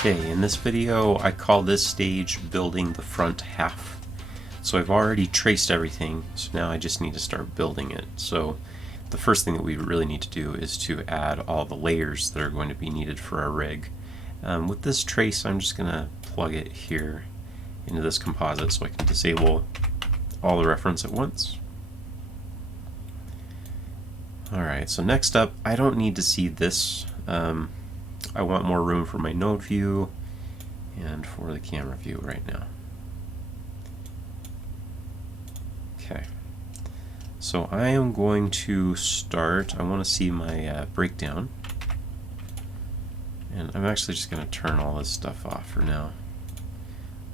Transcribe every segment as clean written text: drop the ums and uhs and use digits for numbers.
Okay, in this video I call this stage building the front half. So I've already traced everything, so now I just need to start building it. So the first thing that we really need to do is to add all the layers that are going to be needed for our rig. With this trace, I'm just going to plug it here into this composite so I can disable all the reference at once. Alright, so next up, I don't need to see this. I want more room for my node view and for the camera view right now. Okay, so I am going to start, I want to see my breakdown, and I'm actually just going to turn all this stuff off for now.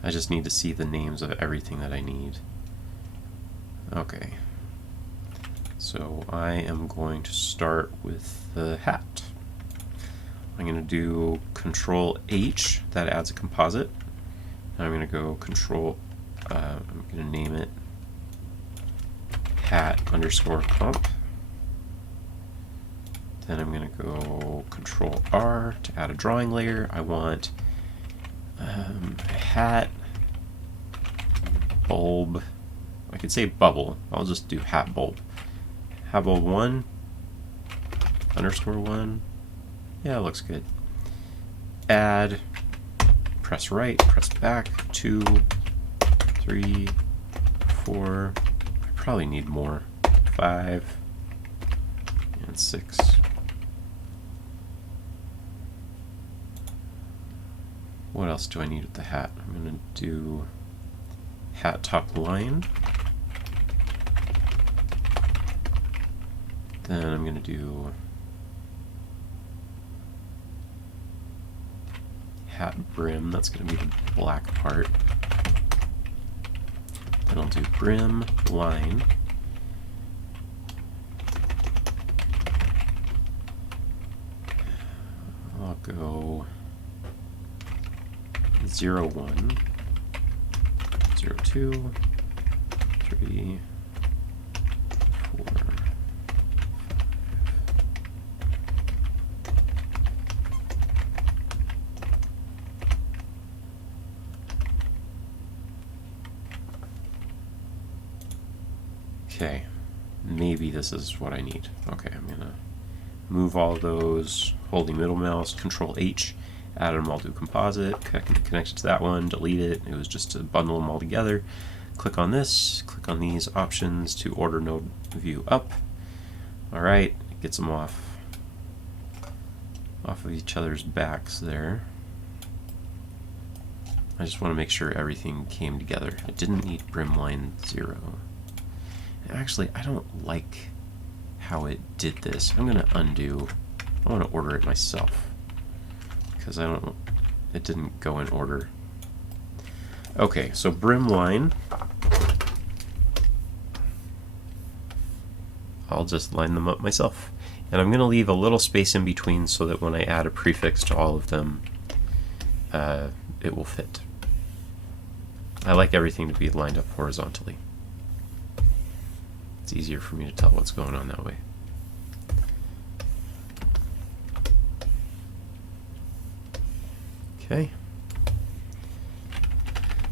I just need to see the names of everything that I need. Okay, so I am going to start with the hat. I'm going to do Control H, that adds a composite. Now I'm going to go Control, I'm going to name it hat underscore comp. Then I'm going to go Control R to add a drawing layer. I want hat bulb. I could say bubble. I'll just do hat bulb. Hat bulb 1 underscore 1. Yeah, it looks good. Add, press right, press back, 2, 3, 4, I probably need more, 5, and 6. What else do I need with the hat? I'm going to do hat top line. Then I'm going to do hat brim, that's going to be the black part. Then I'll do brim line. I'll go 0, 1, 0, 2, 3, 4. Okay, maybe this is what I need. Okay, I'm going to move all of those, holding middle mouse, Control H, add them all to composite, connect it to that one, delete it. It was just to bundle them all together. Click on this, click on these options to order node view up. Alright, it gets them off of each other's backs there. I just want to make sure everything came together. I didn't need brim line 0. Actually, I don't like how it did this. I'm going to undo. I want to order it myself because it didn't go in order. Okay, so brim line. I'll just line them up myself. And I'm going to leave a little space in between so that when I add a prefix to all of them, it will fit. I like everything to be lined up horizontally. It's easier for me to tell what's going on that way. Okay.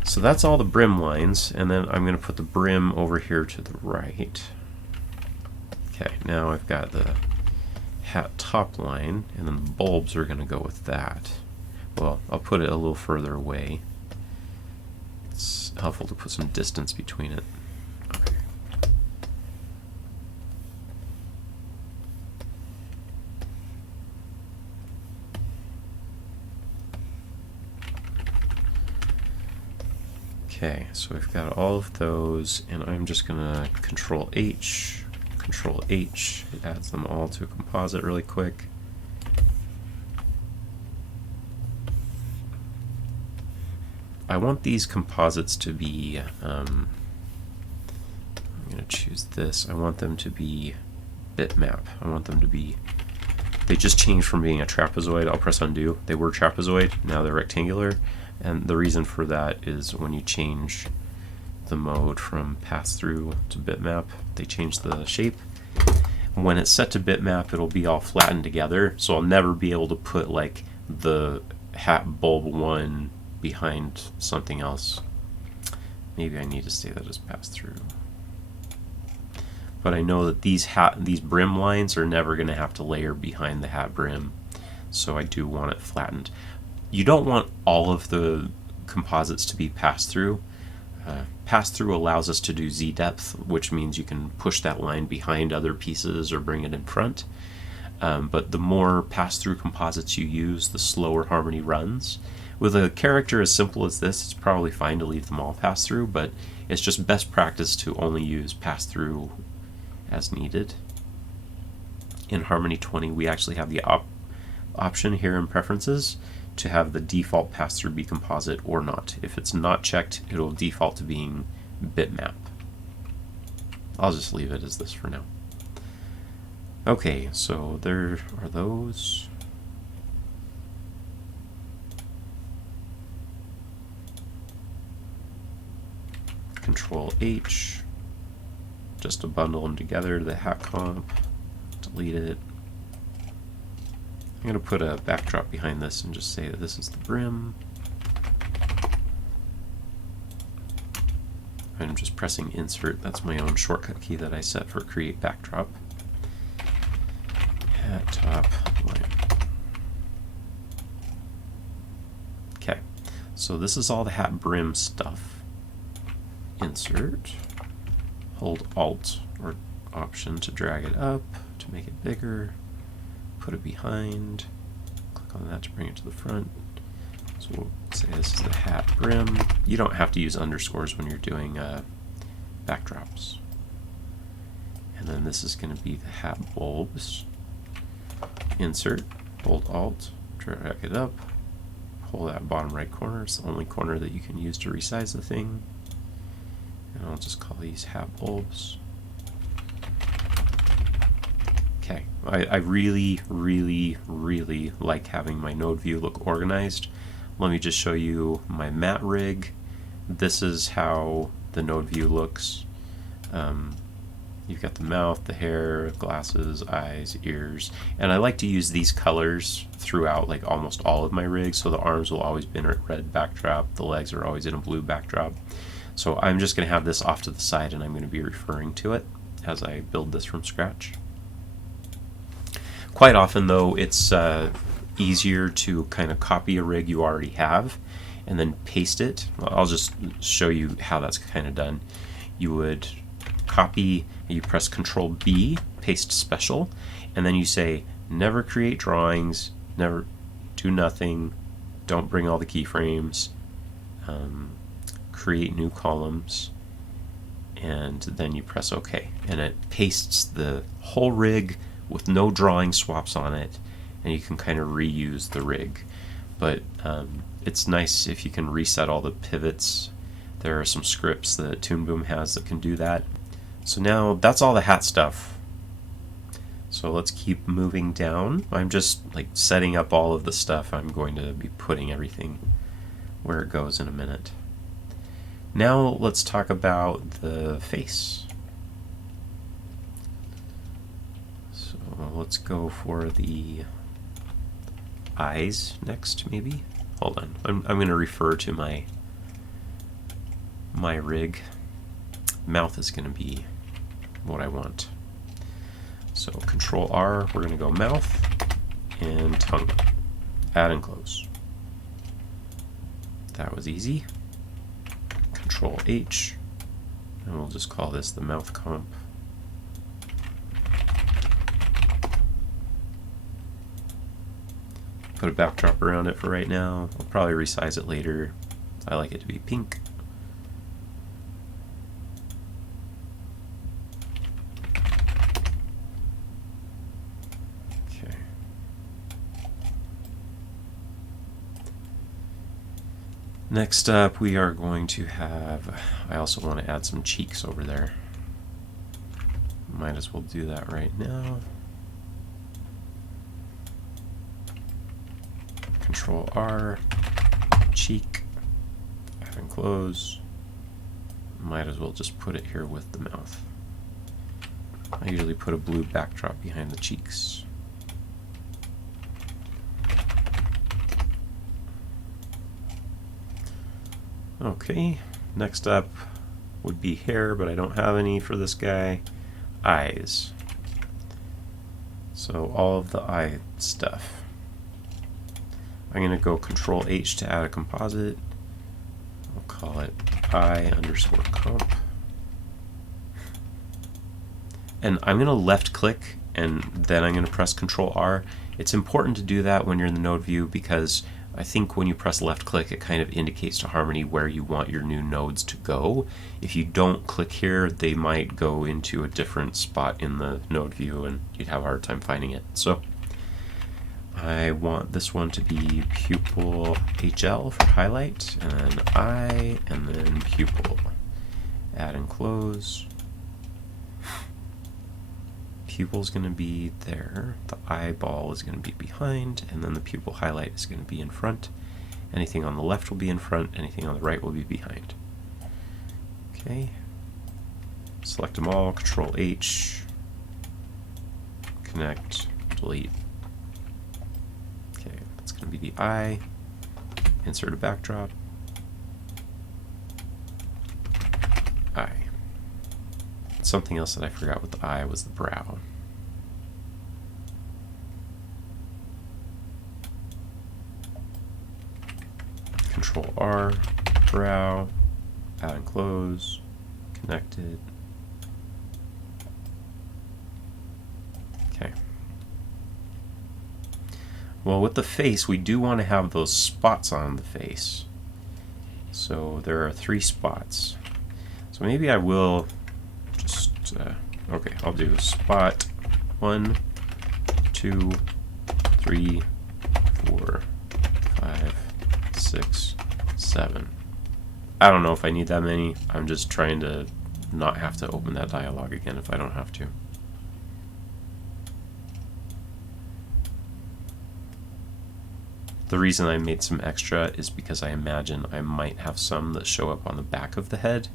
So that's all the brim lines, and then I'm going to put the brim over here to the right. Okay, now I've got the hat top line, and then the bulbs are going to go with that. Well, I'll put it a little further away. It's helpful to put some distance between it. Okay, so we've got all of those, and I'm just going to Control H, it adds them all to a composite really quick. I want these composites to be, I'm going to choose this, I want them to be bitmap. I want them to be, they just changed from being a trapezoid. I'll press undo. They were trapezoid, now they're rectangular. And the reason for that is when you change the mode from pass-through to bitmap, they change the shape. When it's set to bitmap, it'll be all flattened together, so I'll never be able to put like the hat bulb 1 behind something else. Maybe I need to say that as pass through. But I know that these brim lines are never going to have to layer behind the hat brim, so I do want it flattened. You don't want all of the composites to be pass through. Pass through allows us to do Z depth, which means you can push that line behind other pieces or bring it in front. But the more pass through composites you use, the slower Harmony runs. With a character as simple as this, it's probably fine to leave them all pass through, but it's just best practice to only use pass through as needed. In Harmony 20, we actually have the option here in Preferences to have the default pass-through be composite or not. If it's not checked, it'll default to being bitmap. I'll just leave it as this for now. Okay, so there are those. Control H, just to bundle them together to the hat comp, delete it. I'm going to put a backdrop behind this and just say that this is the brim. I'm just pressing insert. That's my own shortcut key that I set for create backdrop. Hat top line. Okay, so this is all the hat brim stuff. Insert. Hold Alt or Option to drag it up to make it bigger. Put it behind, click on that to bring it to the front. So we'll say this is the hat brim. You don't have to use underscores when you're doing backdrops. And then this is going to be the hat bulbs. Insert, hold Alt, drag it up, pull that bottom right corner. It's the only corner that you can use to resize the thing. And I'll just call these hat bulbs. Okay, I really, really, really like having my node view look organized. Let me just show you my matte rig. This is how the node view looks. You've got the mouth, the hair, glasses, eyes, ears, and I like to use these colors throughout like almost all of my rigs, so the arms will always be in a red backdrop, the legs are always in a blue backdrop. So I'm just going to have this off to the side and I'm going to be referring to it as I build this from scratch. Quite often, though, it's easier to kind of copy a rig you already have and then paste it. I'll just show you how that's kind of done. You would copy, you press Control B, paste special, and then you say never create drawings, never do nothing, don't bring all the keyframes, create new columns, and then you press OK. And it pastes the whole rig with no drawing swaps on it, and you can kind of reuse the rig. But it's nice if you can reset all the pivots. There are some scripts that Toon Boom has that can do that. So now that's all the hat stuff. So let's keep moving down. I'm just like setting up all of the stuff. I'm going to be putting everything where it goes in a minute. Now let's talk about the face. Let's go for the eyes next, maybe. Hold on, I'm going to refer to my rig. Mouth is going to be what I want. So Control R, we're going to go mouth and tongue. Add and close. That was easy. Control H, and we'll just call this the mouth comp. Put a backdrop around it for right now. I'll probably resize it later. I like it to be pink. Okay. Next up, we are going to have, I also want to add some cheeks over there. Might as well do that right now. Control R, cheek, add and close. Might as well just put it here with the mouth. I usually put a blue backdrop behind the cheeks. Okay, next up would be hair, but I don't have any for this guy. Eyes. So all of the eye stuff. I'm going to go Control H to add a composite. I'll call it eye_comp. And I'm going to left click and then I'm going to press Control R. It's important to do that when you're in the node view because I think when you press left click it kind of indicates to Harmony where you want your new nodes to go. If you don't click here, they might go into a different spot in the node view and you'd have a hard time finding it. So I want this one to be pupil HL for highlight, and then eye, and then pupil. Add and close. Pupil's going to be there, the eyeball is going to be behind, and then the pupil highlight is going to be in front. Anything on the left will be in front, anything on the right will be behind. Okay. Select them all, Control H, connect, delete. Okay, that's going to be the eye. Insert a backdrop. Eye. Something else that I forgot with the eye was the brow. Control R, brow, add and close, connected. Okay. Well, with the face, we do want to have those spots on the face. So there are 3 spots. So maybe I will just, okay, I'll do spot 1, 2, 3, 4, 5, 6, 7. I don't know if I need that many. I'm just trying to not have to open that dialog again if I don't have to. The reason I made some extra is because I imagine I might have some that show up on the back of the head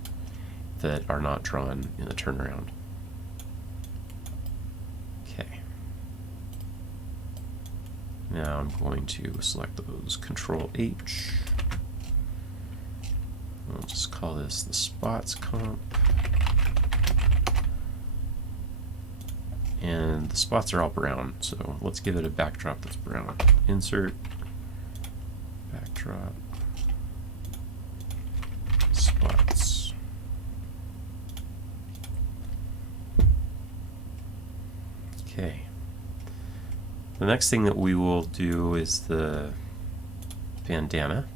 that are not drawn in the turnaround. Okay. Now I'm going to select those, Control H. We'll just call this the spots comp. And the spots are all brown, so let's give it a backdrop that's brown. Insert, backdrop, spots. Okay. The next thing that we will do is the bandana.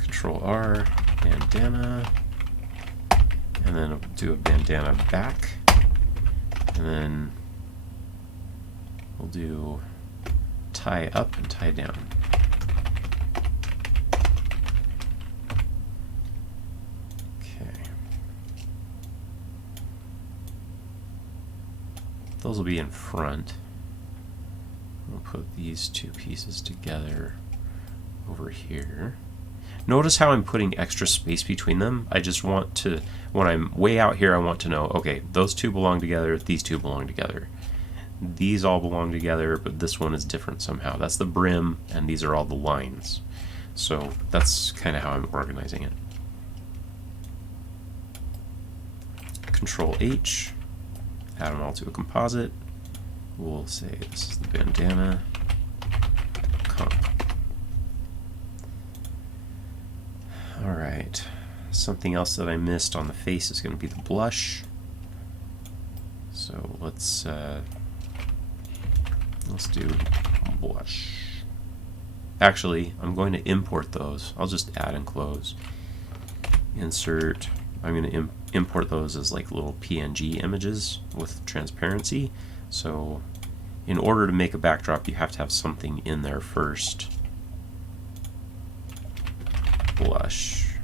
Control R, bandana, and then we'll do a bandana back, and then we'll do tie up and tie down. Okay. Those will be in front. We'll put these 2 pieces together over here. Notice how I'm putting extra space between them. I just want to, when I'm way out here, I want to know, okay, those 2 belong together, these 2 belong together. These all belong together, but this one is different somehow. That's the brim, and these are all the lines. So that's kind of how I'm organizing it. Control H, add them all to a composite. We'll say this is the bandana comp. Alright, something else that I missed on the face is going to be the blush. So let's do blush. Actually, I'm going to import those. I'll just add and close. Insert. I'm going to import those as like little PNG images with transparency. So in order to make a backdrop, you have to have something in there first. Blush.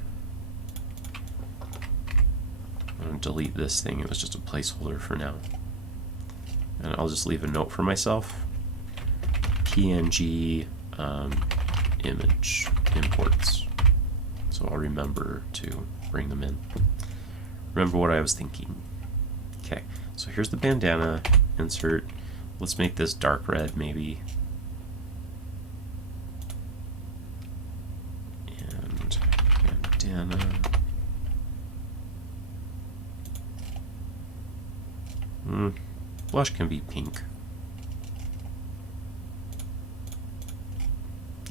I'm going to delete this thing. It was just a placeholder for now. And I'll just leave a note for myself. PNG image imports. So I'll remember to bring them in. Remember what I was thinking. Okay, so here's the bandana. Insert. Let's make this dark red maybe. bandana. Blush can be pink.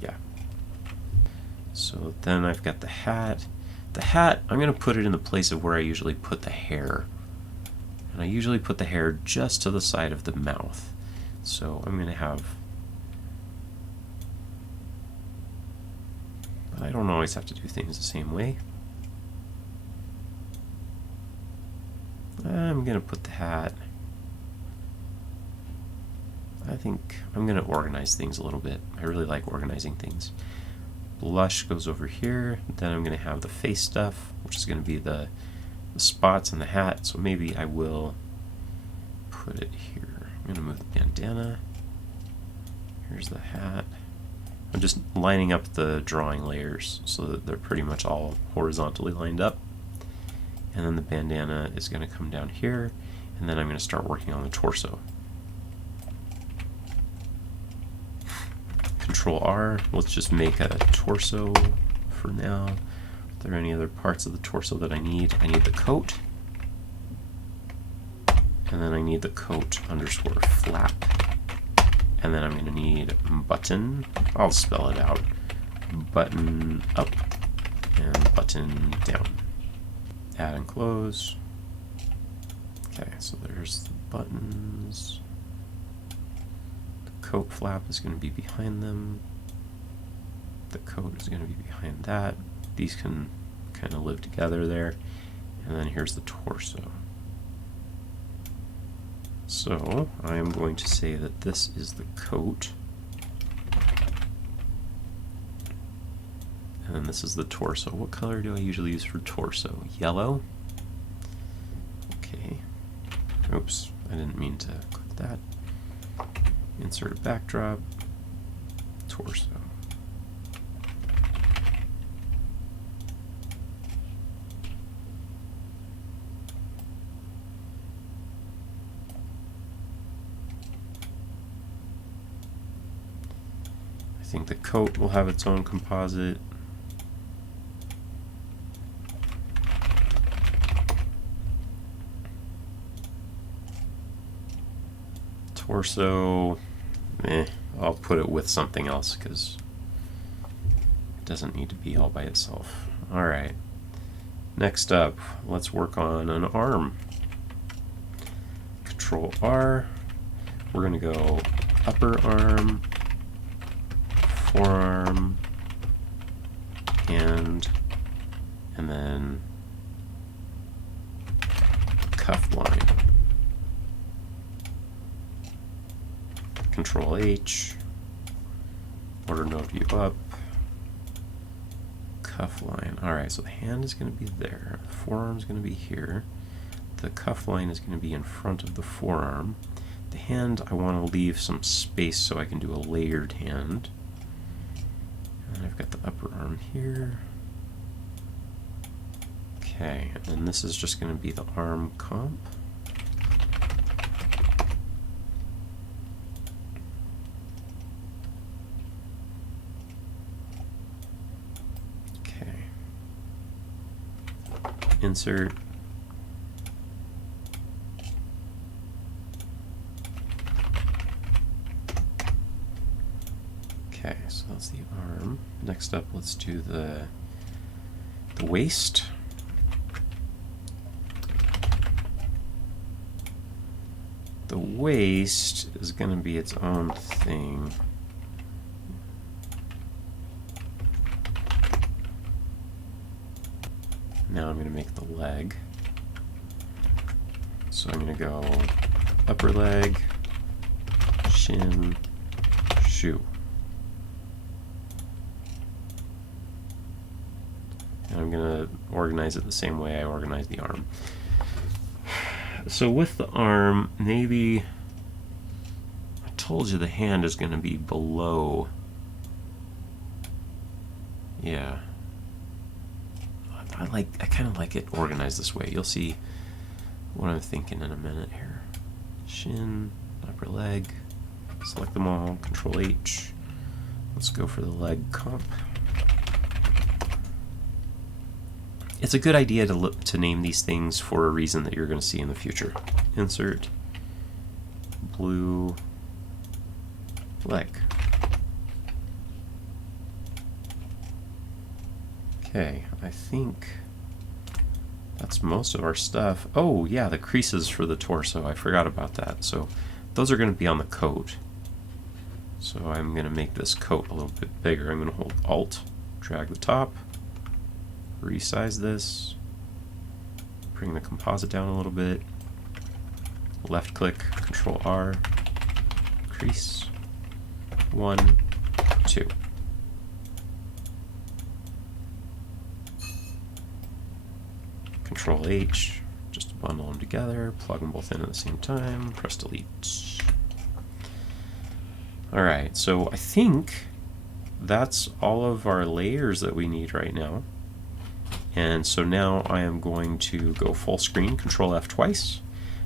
Yeah. So then I've got the hat. The hat, I'm going to put it in the place of where I usually put the hair. And I usually put the hair just to the side of the mouth. So I'm going to have... But I don't always have to do things the same way. I'm going to put the hat... I think I'm going to organize things a little bit. I really like organizing things. Blush goes over here. Then I'm going to have the face stuff, which is going to be the spots on the hat. So maybe I will put it here. I'm going to move the bandana. Here's the hat. I'm just lining up the drawing layers so that they're pretty much all horizontally lined up. And then the bandana is going to come down here. And then I'm going to start working on the torso. Control R, let's just make a torso for now. Are there any other parts of the torso that I need? I need the coat. And then I need the coat underscore flap. And then I'm going to need button. I'll spell it out. Button up and button down. Add and close. Okay, so there's the buttons. Coat flap is going to be behind them. The coat is going to be behind that. These can kind of live together there. And then here's the torso. So I am going to say that this is the coat. And then this is the torso. What color do I usually use for torso? Yellow? Okay. Oops, I didn't mean to click that. Insert a backdrop, torso. I think the coat will have its own composite. Torso, I'll put it with something else because it doesn't need to be all by itself. Alright, next up, let's work on an arm. Control R, we're going to go upper arm, forearm, hand, and then cuff line. Control H, order node view up, cuff line. Alright, so the hand is going to be there, the forearm is going to be here, the cuff line is going to be in front of the forearm. The hand, I want to leave some space so I can do a layered hand. And I've got the upper arm here. Okay, and then this is just going to be the arm comp. Insert. Okay, so that's the arm. Next up, let's do the waist. The waist is going to be its own thing. Now I'm going to make the leg. So I'm going to go upper leg, shin, shoe. And I'm going to organize it the same way I organize the arm. So with the arm, maybe I told you the hand is going to be below. Yeah. I kind of like it organized this way. You'll see what I'm thinking in a minute here. Shin, upper leg, select them all, Control H. Let's go for the leg comp. it's a good idea to look to name these things for a reason that you're going to see in the future. Insert blue leg. Okay, I think that's most of our stuff. Oh yeah, the creases for the torso, I forgot about that. So those are going to be on the coat. So I'm going to make this coat a little bit bigger. I'm going to hold Alt, drag the top, resize this, bring the composite down a little bit, left click, Control R, crease, 1, 2. Control H, just to bundle them together, plug them both in at the same time, press delete. Alright, so I think that's all of our layers that we need right now. And so now I am going to go full screen, Control F twice,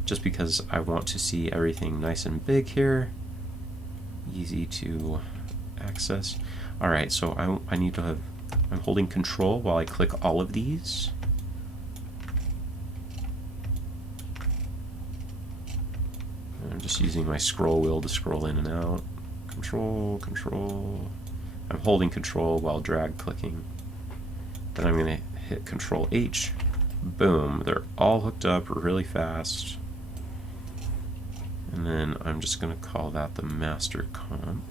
just because I want to see everything nice and big here. Easy to access. Alright, so I need to have, I'm holding Control while I click all of these. I'm just using my scroll wheel to scroll in and out. Control, Control. I'm holding Control while drag clicking. Then I'm going to hit Control H. Boom. They're all hooked up really fast. And then I'm just going to call that the master comp.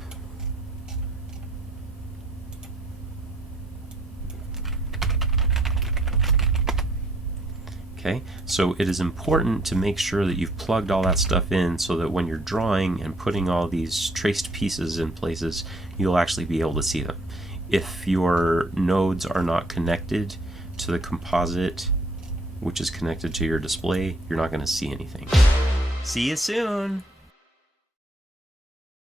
Okay, so it is important to make sure that you've plugged all that stuff in so that when you're drawing and putting all these traced pieces in places, you'll actually be able to see them. If your nodes are not connected to the composite, which is connected to your display, you're not going to see anything. See you soon!